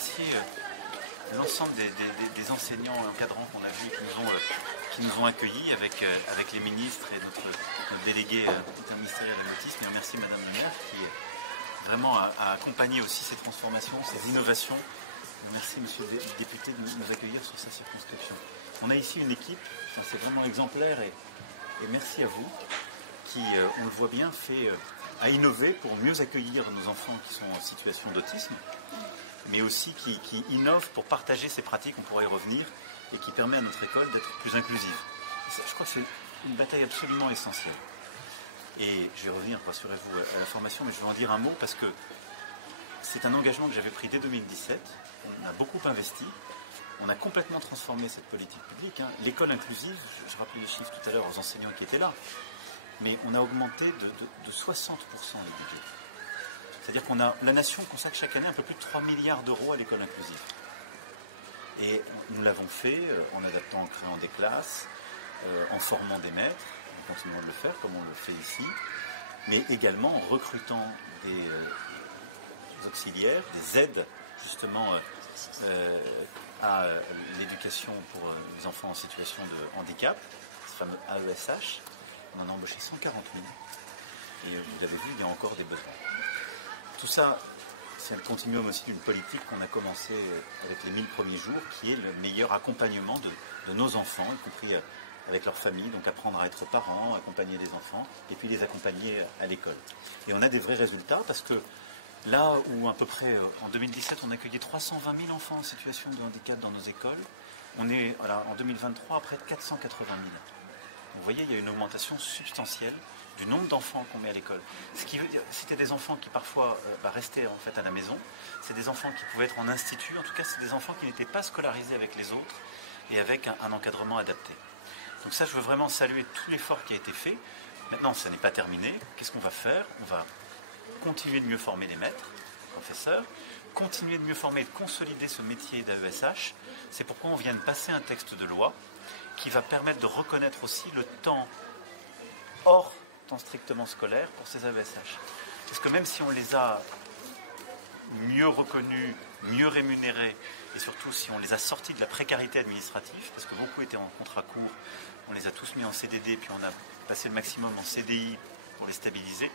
remercier l'ensemble des enseignants et encadrants qu'on a vus qui nous ont accueillis avec les ministres et notre délégué interministériel à l'autisme. Et on remercie Madame le maire qui vraiment a accompagné aussi cette transformation, ces innovations. Merci Monsieur le député de nous accueillir sur sa circonscription. On a ici une équipe, enfin, c'est vraiment exemplaire et merci à vous qui, on le voit bien, a innové pour mieux accueillir nos enfants qui sont en situation d'autisme, mais aussi qui innove pour partager ces pratiques, on pourrait y revenir, et qui permet à notre école d'être plus inclusive. Ça, je crois que c'est une bataille absolument essentielle. Et je vais revenir, rassurez-vous, à la formation, mais je vais en dire un mot parce que c'est un engagement que j'avais pris dès 2017. On a beaucoup investi. On a complètement transformé cette politique publique. L'école inclusive, je rappelais les chiffres tout à l'heure aux enseignants qui étaient là, mais on a augmenté de 60% les budgets. C'est-à-dire que la nation consacre chaque année un peu plus de 3 milliards d'euros à l'école inclusive. Et nous l'avons fait en adaptant, en créant des classes, en formant des maîtres, nous continuons de le faire comme on le fait ici, mais également en recrutant des auxiliaires, des aides justement à l'éducation pour les enfants en situation de handicap, ce fameux AESH. On en a embauché 140 000. Et vous l'avez vu, il y a encore des besoins. Tout ça, c'est le continuum aussi d'une politique qu'on a commencé avec les 1000 premiers jours, qui est le meilleur accompagnement de nos enfants, y compris avec leur famille, donc apprendre à être parents, accompagner les enfants, et puis les accompagner à l'école. Et on a des vrais résultats, parce que là où à peu près, en 2017, on accueillait 320 000 enfants en situation de handicap dans nos écoles, on est en 2023 à près de 480 000. Vous voyez, il y a une augmentation substantielle du nombre d'enfants qu'on met à l'école. Ce qui veut dire, c'était des enfants qui parfois restaient en fait à la maison, c'est des enfants qui pouvaient être en institut, en tout cas c'est des enfants qui n'étaient pas scolarisés avec les autres et avec un encadrement adapté. Donc ça, je veux vraiment saluer tout l'effort qui a été fait. Maintenant, ça n'est pas terminé. Qu'est-ce qu'on va faire? On va continuer de mieux former les maîtres, professeurs, continuer de mieux former et de consolider ce métier d'AESH. C'est pourquoi on vient de passer un texte de loi qui va permettre de reconnaître aussi le temps hors temps strictement scolaire pour ces AESH. Parce que même si on les a mieux reconnus, mieux rémunérés, et surtout si on les a sortis de la précarité administrative, parce que beaucoup étaient en contrat court, on les a tous mis en CDD, puis on a passé le maximum en CDI pour les stabiliser,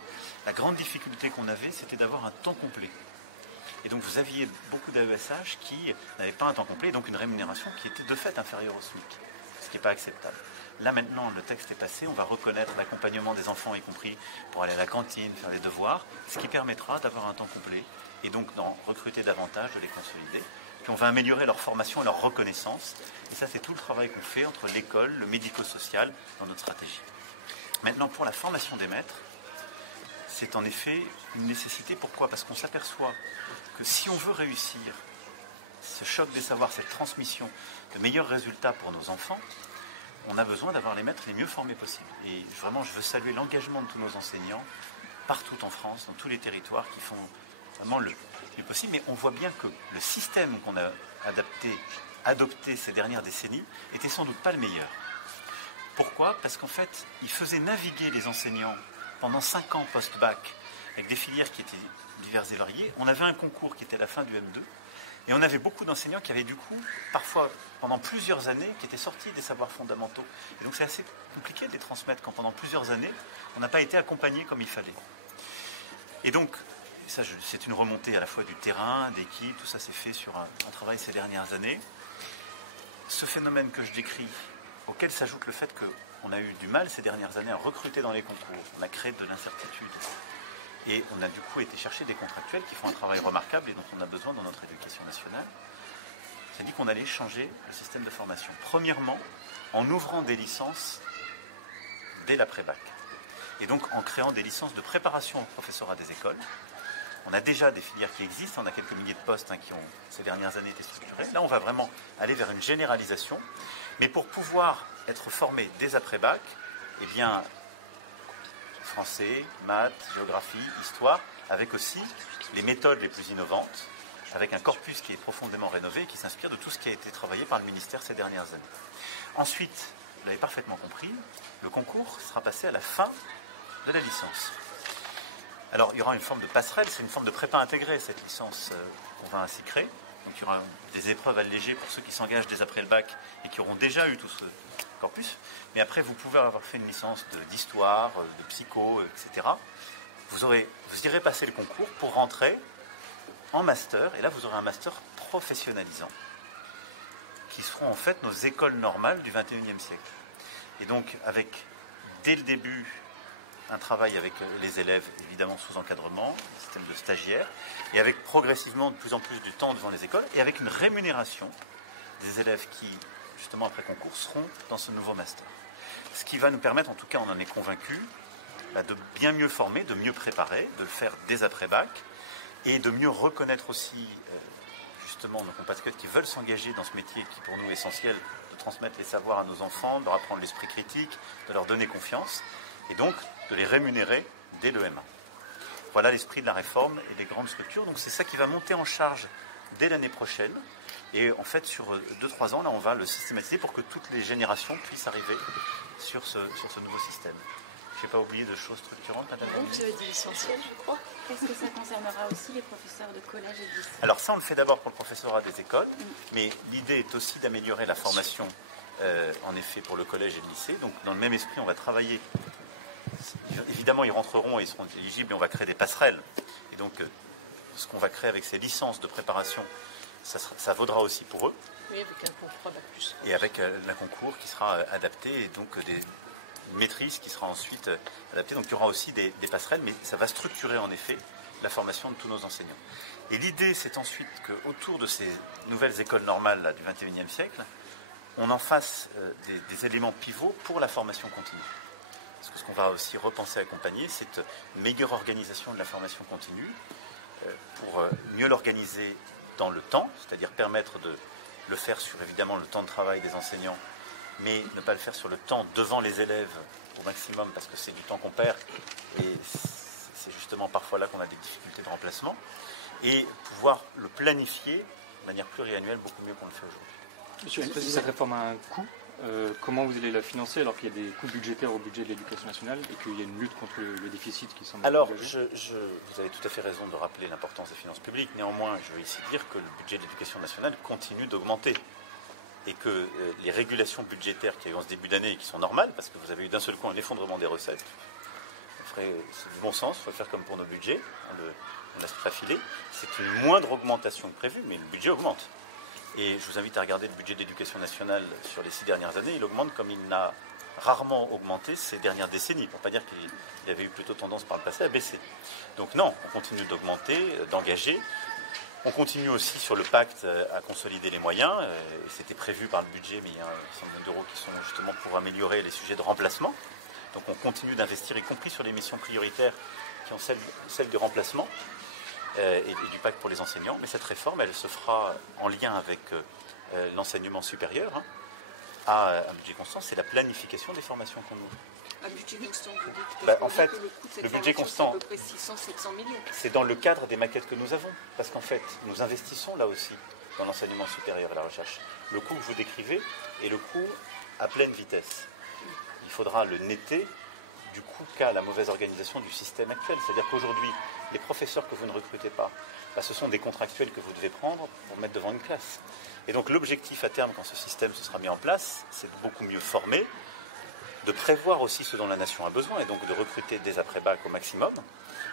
la grande difficulté qu'on avait, c'était d'avoir un temps complet. Et donc vous aviez beaucoup d'AESH qui n'avaient pas un temps complet, et donc une rémunération qui était de fait inférieure au SMIC, ce qui n'est pas acceptable. Là maintenant, le texte est passé, on va reconnaître l'accompagnement des enfants, y compris pour aller à la cantine, faire les devoirs, ce qui permettra d'avoir un temps complet et donc d'en recruter davantage, de les consolider. Puis on va améliorer leur formation et leur reconnaissance. Et ça, c'est tout le travail qu'on fait entre l'école, le médico-social dans notre stratégie. Maintenant, pour la formation des maîtres, c'est en effet une nécessité. Pourquoi? Parce qu'on s'aperçoit que si on veut réussir ce choc des savoirs, cette transmission de meilleurs résultats pour nos enfants, on a besoin d'avoir les maîtres les mieux formés possibles. Et vraiment, je veux saluer l'engagement de tous nos enseignants, partout en France, dans tous les territoires, qui font vraiment le mieux possible. Mais on voit bien que le système qu'on a adopté ces dernières décennies était sans doute pas le meilleur. Pourquoi? Parce qu'en fait, il faisait naviguer les enseignants pendant 5 ans post-bac avec des filières qui étaient diverses et variées. On avait un concours qui était à la fin du M2. Et on avait beaucoup d'enseignants qui avaient du coup, parfois pendant plusieurs années, qui étaient sortis des savoirs fondamentaux. Et donc c'est assez compliqué de les transmettre quand pendant plusieurs années, on n'a pas été accompagné comme il fallait. Et donc, ça, c'est une remontée à la fois du terrain, d'équipe, tout ça s'est fait sur un travail ces dernières années. Ce phénomène que je décris, auquel s'ajoute le fait qu'on a eu du mal ces dernières années à recruter dans les concours, on a créé de l'incertitude. Et on a du coup été chercher des contractuels qui font un travail remarquable et dont on a besoin dans notre éducation nationale. Ça dit qu'on allait changer le système de formation. Premièrement, en ouvrant des licences dès l'après-bac. Et donc en créant des licences de préparation au professorat des écoles. On a déjà des filières qui existent, on a quelques milliers de postes qui ont ces dernières années été structurés. Là, on va vraiment aller vers une généralisation. Mais pour pouvoir être formé dès après-bac, eh bien, français, maths, géographie, histoire, avec aussi les méthodes les plus innovantes, avec un corpus qui est profondément rénové et qui s'inspire de tout ce qui a été travaillé par le ministère ces dernières années. Ensuite, vous l'avez parfaitement compris, le concours sera passé à la fin de la licence. Alors, il y aura une forme de passerelle, c'est une forme de prépa intégrée, cette licence qu'on va ainsi créer. Donc il y aura des épreuves allégées pour ceux qui s'engagent dès après le bac et qui auront déjà eu tout ce corpus. Mais après, vous pouvez avoir fait une licence d'histoire, de psycho, etc. Vous irez passer le concours pour rentrer en master. Et là, vous aurez un master professionnalisant qui seront en fait nos écoles normales du XXIe siècle. Et donc, avec, dès le début, un travail avec les élèves, évidemment sous encadrement, un système de stagiaires, et avec progressivement de plus en plus du temps devant les écoles, et avec une rémunération des élèves qui, justement après concours, seront dans ce nouveau master. Ce qui va nous permettre, en tout cas on en est convaincu, de bien mieux former, de mieux préparer, de le faire dès après-bac, et de mieux reconnaître aussi justement nos compatriotes qui veulent s'engager dans ce métier qui pour nous est essentiel, de transmettre les savoirs à nos enfants, de leur apprendre l'esprit critique, de leur donner confiance, et donc de les rémunérer dès le M1. Voilà l'esprit de la réforme et des grandes structures. Donc c'est ça qui va monter en charge dès l'année prochaine. Et en fait, sur 2-3 ans, là, on va le systématiser pour que toutes les générations puissent arriver sur ce nouveau système. Je n'ai pas oublié de choses structurantes, madame. Vous avez dit l'essentiel, je crois. Est-ce que ça concernera aussi les professeurs de collège et de lycée? Alors ça, on le fait d'abord pour le professorat des écoles, mais l'idée est aussi d'améliorer la formation, en effet, pour le collège et le lycée. Donc dans le même esprit, on va travailler. Évidemment, ils rentreront et ils seront éligibles et on va créer des passerelles. Et donc, ce qu'on va créer avec ces licences de préparation, ça vaudra aussi pour eux. Oui, avec un concours bac plus. Et avec un concours qui sera adapté et donc des maîtrises qui sera ensuite adaptée. Donc il y aura aussi des passerelles, mais ça va structurer en effet la formation de tous nos enseignants. Et l'idée, c'est ensuite qu'autour de ces nouvelles écoles normales là, du XXIe siècle, on en fasse des éléments pivots pour la formation continue. Parce que ce qu'on va aussi repenser et accompagner, c'est une meilleure organisation de la formation continue pour mieux l'organiser dans le temps, c'est-à-dire permettre de le faire sur évidemment le temps de travail des enseignants, mais ne pas le faire sur le temps devant les élèves au maximum parce que c'est du temps qu'on perd et c'est justement parfois là qu'on a des difficultés de remplacement et pouvoir le planifier de manière pluriannuelle beaucoup mieux qu'on le fait aujourd'hui. Monsieur le Président, cette réforme a un coût. Comment vous allez la financer alors qu'il y a des coûts budgétaires au budget de l'éducation nationale et qu'il y a une lutte contre le déficit qui semble... Alors, vous avez tout à fait raison de rappeler l'importance des finances publiques. Néanmoins, je veux ici dire que le budget de l'éducation nationale continue d'augmenter et que les régulations budgétaires qu'il y a eu en ce début d'année et qui sont normales, parce que vous avez eu d'un seul coup un effondrement des recettes, c'est du bon sens, il faut le faire comme pour nos budgets, on laisse pas filer. C'est une moindre augmentation que prévue, mais le budget augmente. Et je vous invite à regarder le budget de l'éducation nationale sur les 6 dernières années. Il augmente comme il n'a rarement augmenté ces dernières décennies, pour ne pas dire qu'il avait eu plutôt tendance par le passé à baisser. Donc non, on continue d'augmenter, d'engager. On continue aussi sur le pacte à consolider les moyens. Et c'était prévu par le budget, mais il y a un certain nombre d'euros qui sont justement pour améliorer les sujets de remplacement. Donc on continue d'investir, y compris sur les missions prioritaires qui ont celle du remplacement. Et du pacte pour les enseignants. Mais cette réforme, elle se fera en lien avec l'enseignement supérieur, à un budget constant. C'est la planification des formations qu'on ouvre. Un budget constant, vous dites En fait, que le coût de cette le budget formation, constant, c'est à peu près 600-700 millions. c'est dans le cadre des maquettes que nous avons. Parce qu'en fait, nous investissons là aussi dans l'enseignement supérieur et la recherche. Le coût que vous décrivez est le coût à pleine vitesse. Il faudra le netter du coût qu'a la mauvaise organisation du système actuel. C'est-à-dire qu'aujourd'hui, les professeurs que vous ne recrutez pas, ce sont des contractuels que vous devez prendre pour mettre devant une classe. Et donc l'objectif à terme, quand ce système se sera mis en place, c'est de beaucoup mieux former, de prévoir aussi ce dont la nation a besoin, et donc de recruter dès après-bac au maximum,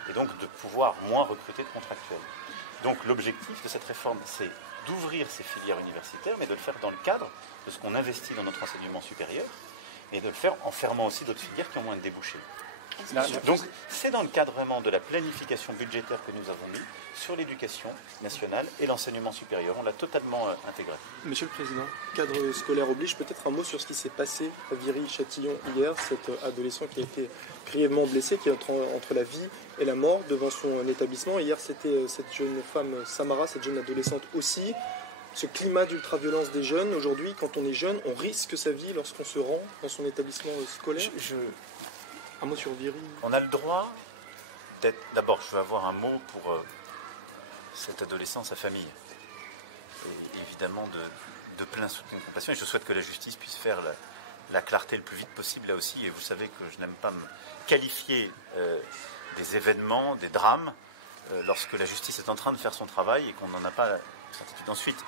et donc de pouvoir moins recruter de contractuels. Donc l'objectif de cette réforme, c'est d'ouvrir ces filières universitaires, mais de le faire dans le cadre de ce qu'on investit dans notre enseignement supérieur, et de le faire en fermant aussi d'autres filières qui ont moins de débouchés. Donc c'est dans le cadre vraiment de la planification budgétaire que nous avons mis sur l'éducation nationale et l'enseignement supérieur. On l'a totalement intégré. Monsieur le Président, cadre scolaire oblige, peut-être un mot sur ce qui s'est passé à Viry-Châtillon hier, cet adolescent qui a été grièvement blessé, qui est entre la vie et la mort devant son établissement. Hier, c'était cette jeune femme, Samara, cette jeune adolescente aussi. Ce climat d'ultra-violence des jeunes, aujourd'hui, quand on est jeune, on risque sa vie lorsqu'on se rend dans son établissement scolaire. Un mot sur Viry. On a le droit d'être... D'abord, je veux avoir un mot pour cet adolescent, sa famille. Et évidemment, de plein soutien et de compassion. Et je souhaite que la justice puisse faire la clarté le plus vite possible là aussi. Et vous savez que je n'aime pas me qualifier des événements, des drames, lorsque la justice est en train de faire son travail et qu'on n'en a pas certitude. Ensuite,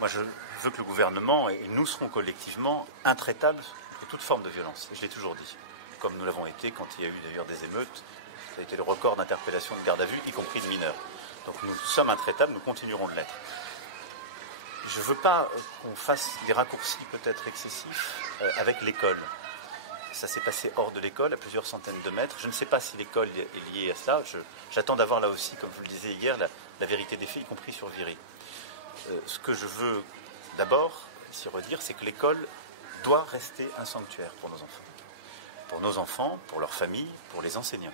moi je veux que le gouvernement, et nous serons collectivement, intraitables de toute forme de violence. Et je l'ai toujours dit, comme nous l'avons été quand il y a eu d'ailleurs des émeutes. Ça a été le record d'interpellation de garde à vue, y compris de mineurs. Donc nous sommes intraitables, nous continuerons de l'être. Je ne veux pas qu'on fasse des raccourcis peut-être excessifs avec l'école. Ça s'est passé hors de l'école, à plusieurs centaines de mètres. Je ne sais pas si l'école est liée à cela. J'attends d'avoir là aussi, comme je le disais hier, la vérité des faits, y compris sur Viry. Ce que je veux d'abord ici redire, c'est que l'école doit rester un sanctuaire pour nos enfants. Pour nos enfants, pour leurs familles, pour les enseignants.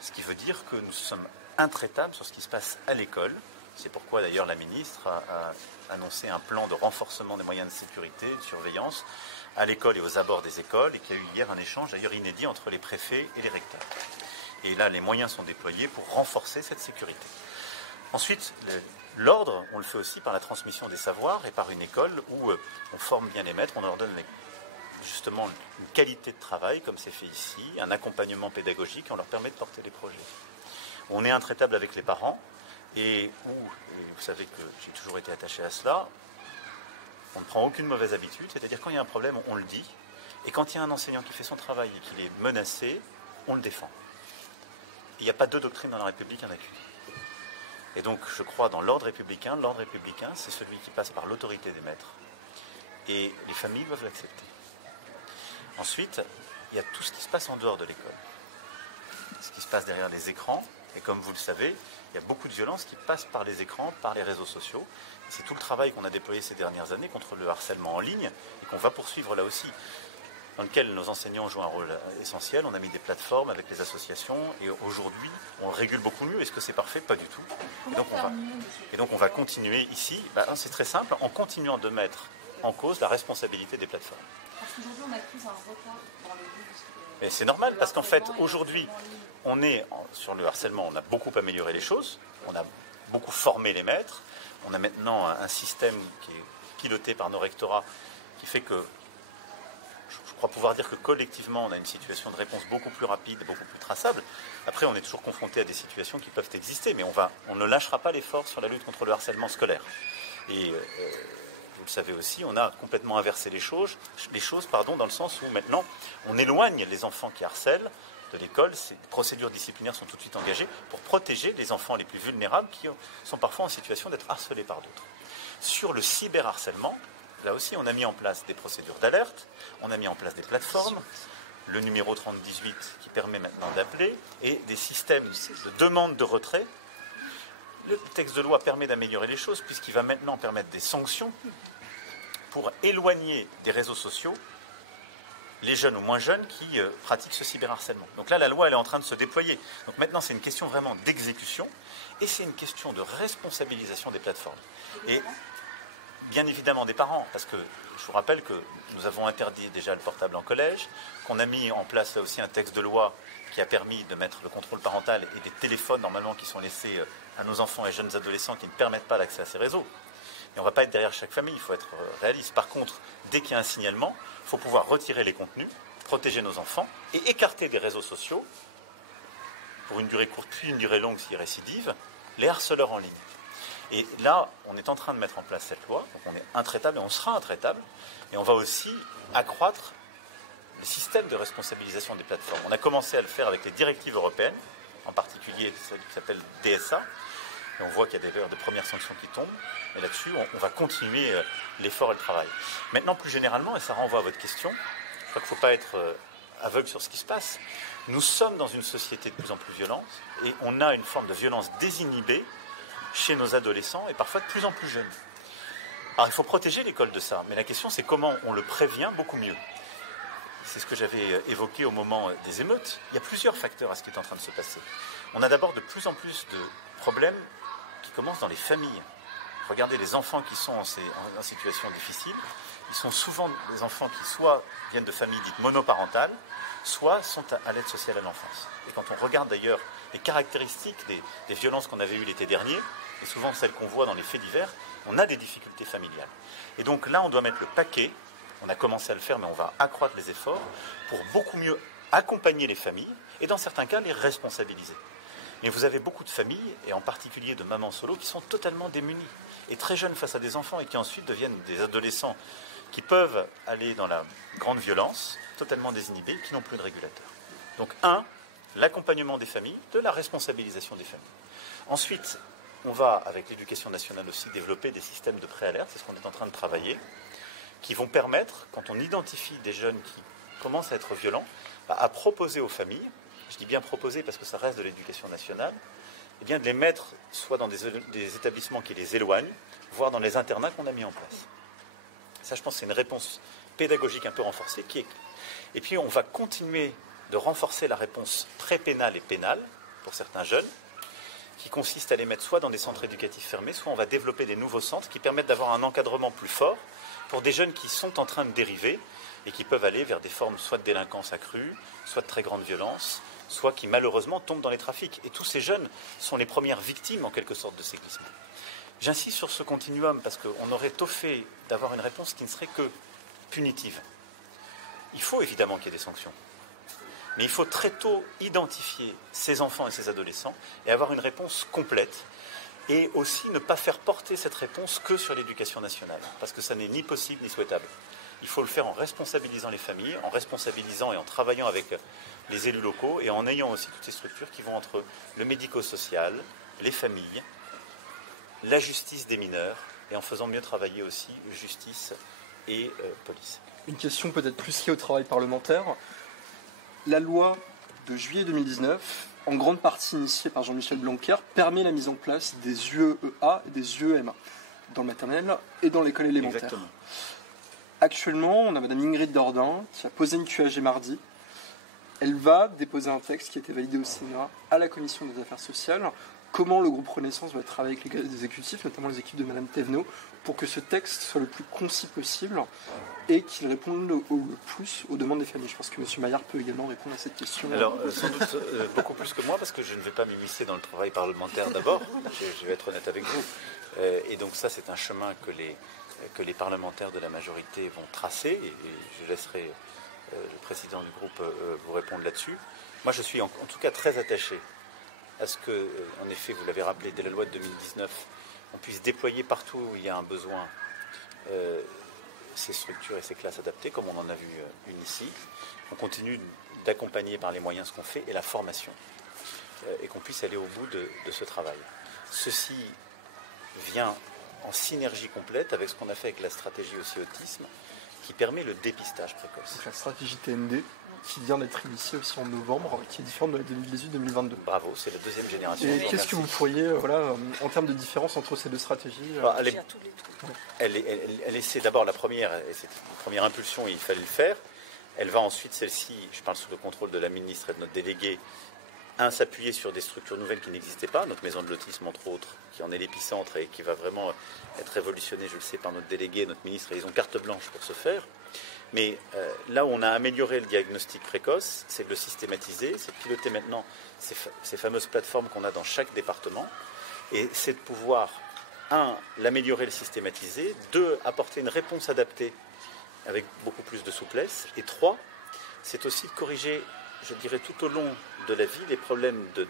Ce qui veut dire que nous sommes intraitables sur ce qui se passe à l'école. C'est pourquoi d'ailleurs la ministre a annoncé un plan de renforcement des moyens de sécurité, de surveillance, à l'école et aux abords des écoles, et qu'il y a eu hier un échange d'ailleurs inédit entre les préfets et les recteurs. Et là, les moyens sont déployés pour renforcer cette sécurité. Ensuite, l'ordre, on le fait aussi par la transmission des savoirs et par une école où on forme bien les maîtres, on leur donne justement une qualité de travail, comme c'est fait ici, un accompagnement pédagogique, et on leur permet de porter les projets. On est intraitable avec les parents, et vous savez que j'ai toujours été attaché à cela, on ne prend aucune mauvaise habitude, c'est-à-dire quand il y a un problème, on le dit, et quand il y a un enseignant qui fait son travail et qu'il est menacé, on le défend. Il n'y a pas deux doctrines dans la République, il y en a qu'une. Et donc je crois dans l'ordre républicain, c'est celui qui passe par l'autorité des maîtres, et les familles doivent l'accepter. Ensuite, il y a tout ce qui se passe en dehors de l'école, ce qui se passe derrière les écrans, et comme vous le savez, il y a beaucoup de violences qui passent par les écrans, par les réseaux sociaux. C'est tout le travail qu'on a déployé ces dernières années contre le harcèlement en ligne et qu'on va poursuivre là aussi, dans lequel nos enseignants jouent un rôle essentiel. On a mis des plateformes avec les associations et aujourd'hui, on le régule beaucoup mieux. Est-ce que c'est parfait? Pas du tout. Et donc on va continuer ici. C'est très simple, en continuant de mettre en cause la responsabilité des plateformes. Parce qu'aujourd'hui, on a pris un retard dans les livres. Et c'est normal parce qu'en fait, aujourd'hui, on est sur le harcèlement, on a beaucoup amélioré les choses, on a beaucoup formé les maîtres, on a maintenant un système qui est piloté par nos rectorats qui fait que je crois pouvoir dire que collectivement, on a une situation de réponse beaucoup plus rapide, beaucoup plus traçable. Après, on est toujours confronté à des situations qui peuvent exister, mais on ne lâchera pas l'effort sur la lutte contre le harcèlement scolaire. Et vous le savez aussi, on a complètement inversé les choses dans le sens où maintenant, on éloigne les enfants qui harcèlent de l'école. Ces procédures disciplinaires sont tout de suite engagées pour protéger les enfants les plus vulnérables qui sont parfois en situation d'être harcelés par d'autres. Sur le cyberharcèlement, là aussi, on a mis en place des procédures d'alerte, on a mis en place des plateformes, le numéro 3018 qui permet maintenant d'appeler, et des systèmes de demande de retrait. Le texte de loi permet d'améliorer les choses puisqu'il va maintenant permettre des sanctions pour éloigner des réseaux sociaux les jeunes ou moins jeunes qui pratiquent ce cyberharcèlement. Donc là, la loi, elle est en train de se déployer. Donc maintenant, c'est une question vraiment d'exécution et c'est une question de responsabilisation des plateformes. Et bien évidemment des parents, parce que je vous rappelle que nous avons interdit déjà le portable en collège, qu'on a mis en place là aussi un texte de loi qui a permis de mettre le contrôle parental et des téléphones normalement qui sont laissés à nos enfants et jeunes adolescents qui ne permettent pas l'accès à ces réseaux. Et on ne va pas être derrière chaque famille, il faut être réaliste. Par contre, dès qu'il y a un signalement, il faut pouvoir retirer les contenus, protéger nos enfants et écarter des réseaux sociaux, pour une durée courte puis une durée longue s'il récidive, les harceleurs en ligne. Et là, on est en train de mettre en place cette loi, donc on est intraitable et on sera intraitable, et on va aussi accroître le système de responsabilisation des plateformes. On a commencé à le faire avec les directives européennes, en particulier celle qui s'appelle DSA, et on voit qu'il y a d'ailleurs de premières sanctions qui tombent, et là-dessus, on va continuer l'effort et le travail. Maintenant, plus généralement, et ça renvoie à votre question, je crois qu'il ne faut pas être aveugle sur ce qui se passe, nous sommes dans une société de plus en plus violente, et on a une forme de violence désinhibée chez nos adolescents, et parfois de plus en plus jeunes. Alors, il faut protéger l'école de ça, mais la question, c'est comment on le prévient beaucoup mieux. C'est ce que j'avais évoqué au moment des émeutes. Il y a plusieurs facteurs à ce qui est en train de se passer. On a d'abord de plus en plus de problèmes qui commencent dans les familles. Regardez les enfants qui sont en situation difficile. Ils sont souvent des enfants qui soit viennent de familles dites monoparentales, soit sont à l'aide sociale à l'enfance. Et quand on regarde d'ailleurs les caractéristiques des violences qu'on avait eues l'été dernier, et souvent celles qu'on voit dans les faits divers, on a des difficultés familiales. Et donc là, on doit mettre le paquet. On a commencé à le faire, mais on va accroître les efforts pour beaucoup mieux accompagner les familles et dans certains cas les responsabiliser. Mais vous avez beaucoup de familles, et en particulier de mamans solo, qui sont totalement démunies, et très jeunes face à des enfants, et qui ensuite deviennent des adolescents qui peuvent aller dans la grande violence, totalement désinhibés, qui n'ont plus de régulateur. Donc, l'accompagnement des familles, de la responsabilisation des familles. Ensuite, on va, avec l'éducation nationale aussi, développer des systèmes de préalerte, c'est ce qu'on est en train de travailler, qui vont permettre, quand on identifie des jeunes qui commencent à être violents, à proposer aux familles, je dis bien proposer parce que ça reste de l'éducation nationale, eh bien de les mettre soit dans des établissements qui les éloignent, voire dans les internats qu'on a mis en place. Ça, je pense que c'est une réponse pédagogique un peu renforcée. Et puis, on va continuer de renforcer la réponse pré-pénale et pénale pour certains jeunes, qui consiste à les mettre soit dans des centres éducatifs fermés, soit on va développer des nouveaux centres qui permettent d'avoir un encadrement plus fort pour des jeunes qui sont en train de dériver et qui peuvent aller vers des formes soit de délinquance accrue, soit de très grande violence, soit qui malheureusement tombent dans les trafics. Et tous ces jeunes sont les premières victimes en quelque sorte de ces glissements. J'insiste sur ce continuum parce qu'on aurait tôt fait d'avoir une réponse qui ne serait que punitive. Il faut évidemment qu'il y ait des sanctions. Mais il faut très tôt identifier ces enfants et ces adolescents et avoir une réponse complète. Et aussi ne pas faire porter cette réponse que sur l'éducation nationale. Parce que ça n'est ni possible ni souhaitable. Il faut le faire en responsabilisant les familles, en responsabilisant et en travaillant avec les élus locaux et en ayant aussi toutes ces structures qui vont entre le médico-social, les familles, la justice des mineurs et en faisant mieux travailler aussi justice et police. Une question peut-être plus liée au travail parlementaire. La loi de juillet 2019, en grande partie initiée par Jean-Michel Blanquer, permet la mise en place des UEEA et des UEMA dans le maternel et dans l'école élémentaire. Exactement. Actuellement, on a Mme Ingrid Dordain qui a posé une QAG mardi. Elle va déposer un texte qui a été validé au Sénat à la Commission des affaires sociales. Comment le groupe Renaissance va travailler avec les exécutifs, notamment les équipes de Mme Thévenot, pour que ce texte soit le plus concis possible et qu'il réponde le plus aux demandes des familles. Je pense que M. Maillard peut également répondre à cette question. Alors, sans doute beaucoup plus que moi, parce que je ne vais pas m'immiscer dans le travail parlementaire d'abord, je vais être honnête avec vous. Et donc ça, c'est un chemin que les parlementaires de la majorité vont tracer, et je laisserai le président du groupe vous répondre là-dessus. Moi, je suis en tout cas très attaché à ce que, en effet, vous l'avez rappelé, dès la loi de 2019, on puisse déployer partout où il y a un besoin ces structures et ces classes adaptées, comme on en a vu une ici. On continue d'accompagner par les moyens ce qu'on fait et la formation, et qu'on puisse aller au bout de ce travail. Ceci vient en synergie complète avec ce qu'on a fait avec la stratégie aussi autisme, qui permet le dépistage précoce. Donc la stratégie TND, qui vient d'être initiée aussi en novembre, qui est différente de la 2018-2022. Bravo, c'est la deuxième génération. Et qu'est-ce que vous pourriez, en termes de différence entre ces deux stratégies Elle essaie d'abord la première, et c'est une première impulsion, il fallait le faire. Elle va ensuite, celle-ci, je parle sous le contrôle de la ministre et de notre délégué, s'appuyer sur des structures nouvelles qui n'existaient pas, notre maison de l'autisme entre autres, qui en est l'épicentre et qui va vraiment être révolutionnée, je le sais, par notre délégué, notre ministre, et ils ont carte blanche pour ce faire. Mais là où on a amélioré le diagnostic précoce, c'est de le systématiser, c'est de piloter maintenant ces fameuses plateformes qu'on a dans chaque département, et c'est de pouvoir, l'améliorer, le systématiser, 2, apporter une réponse adaptée avec beaucoup plus de souplesse, et 3, c'est aussi de corriger, je dirais, tout au long de la vie, les problèmes de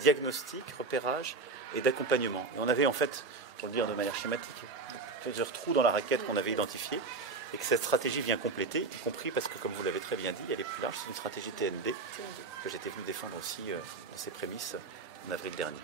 diagnostic, repérage et d'accompagnement. Et on avait en fait, pour le dire de manière schématique, plusieurs trous dans la raquette qu'on avait identifiés et que cette stratégie vient compléter, y compris parce que, comme vous l'avez très bien dit, elle est plus large, c'est une stratégie TND que j'étais venu défendre aussi dans ses prémices en avril dernier.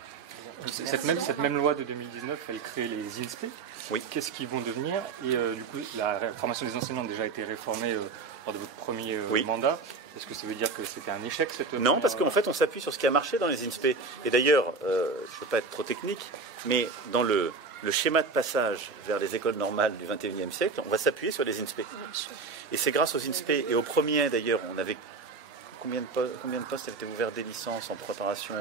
Cette même loi de 2019, elle crée les INSPE. Oui. Qu'est-ce qu'ils vont devenir? Et du coup, la formation des enseignants a déjà été réformée lors de votre premier mandat. Est-ce que ça veut dire que c'était un échec cette Non, parce qu'en fait, on s'appuie sur ce qui a marché dans les INSPE. Et d'ailleurs, je ne veux pas être trop technique, mais dans le schéma de passage vers les écoles normales du XXIe siècle, on va s'appuyer sur les INSPE. Et c'est grâce aux INSPE, et au premier d'ailleurs, on avait combien de postes avaient été ouverts des licences en préparation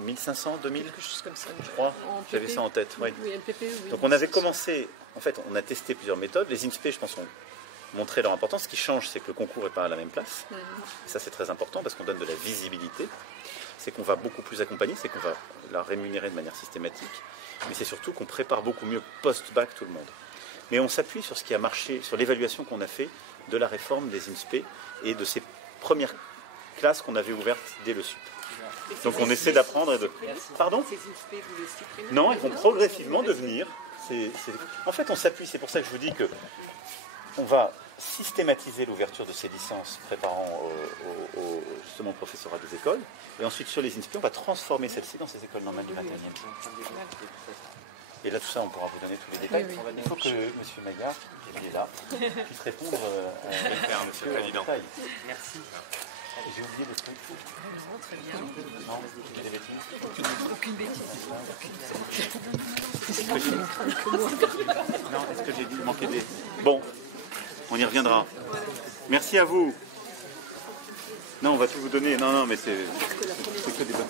1500, 2000 Quelque chose comme ça, je crois. J'avais ça en tête. Oui. Oui, LPPE, oui. Donc on avait commencé, en fait, on a testé plusieurs méthodes. Les INSPE, je pense, ont montré leur importance. Ce qui change, c'est que le concours n'est pas à la même place. Et ça, c'est très important parce qu'on donne de la visibilité. C'est qu'on va beaucoup plus accompagner, c'est qu'on va la rémunérer de manière systématique. Mais c'est surtout qu'on prépare beaucoup mieux post-bac tout le monde. Mais on s'appuie sur ce qui a marché, sur l'évaluation qu'on a fait de la réforme des INSPE et de ces premières classes qu'on avait ouvertes dès le SUP. Donc on essaie d'apprendre et de... Pardon? Ces INSPE, vous les supprimez? Non, ils vont progressivement devenir... En fait, on s'appuie, c'est pour ça que je vous dis que on va systématiser l'ouverture de ces licences préparant justement au professorat des écoles. Et ensuite, sur les INSPE, on va transformer celles-ci dans ces écoles normales du 21e. Et là, tout ça, on pourra vous donner tous les détails. Il faut que M. Maillard, qui est là, puisse répondre à M. le Président. Merci. J'ai oublié de trucs. Non, très bien. Non, j'ai des bêtises. Aucune bêtise. Non, est-ce que j'ai dit manquer des... Bon, on y reviendra. Merci à vous. Non, on va tout vous donner. Non, mais c'est que des bonnes...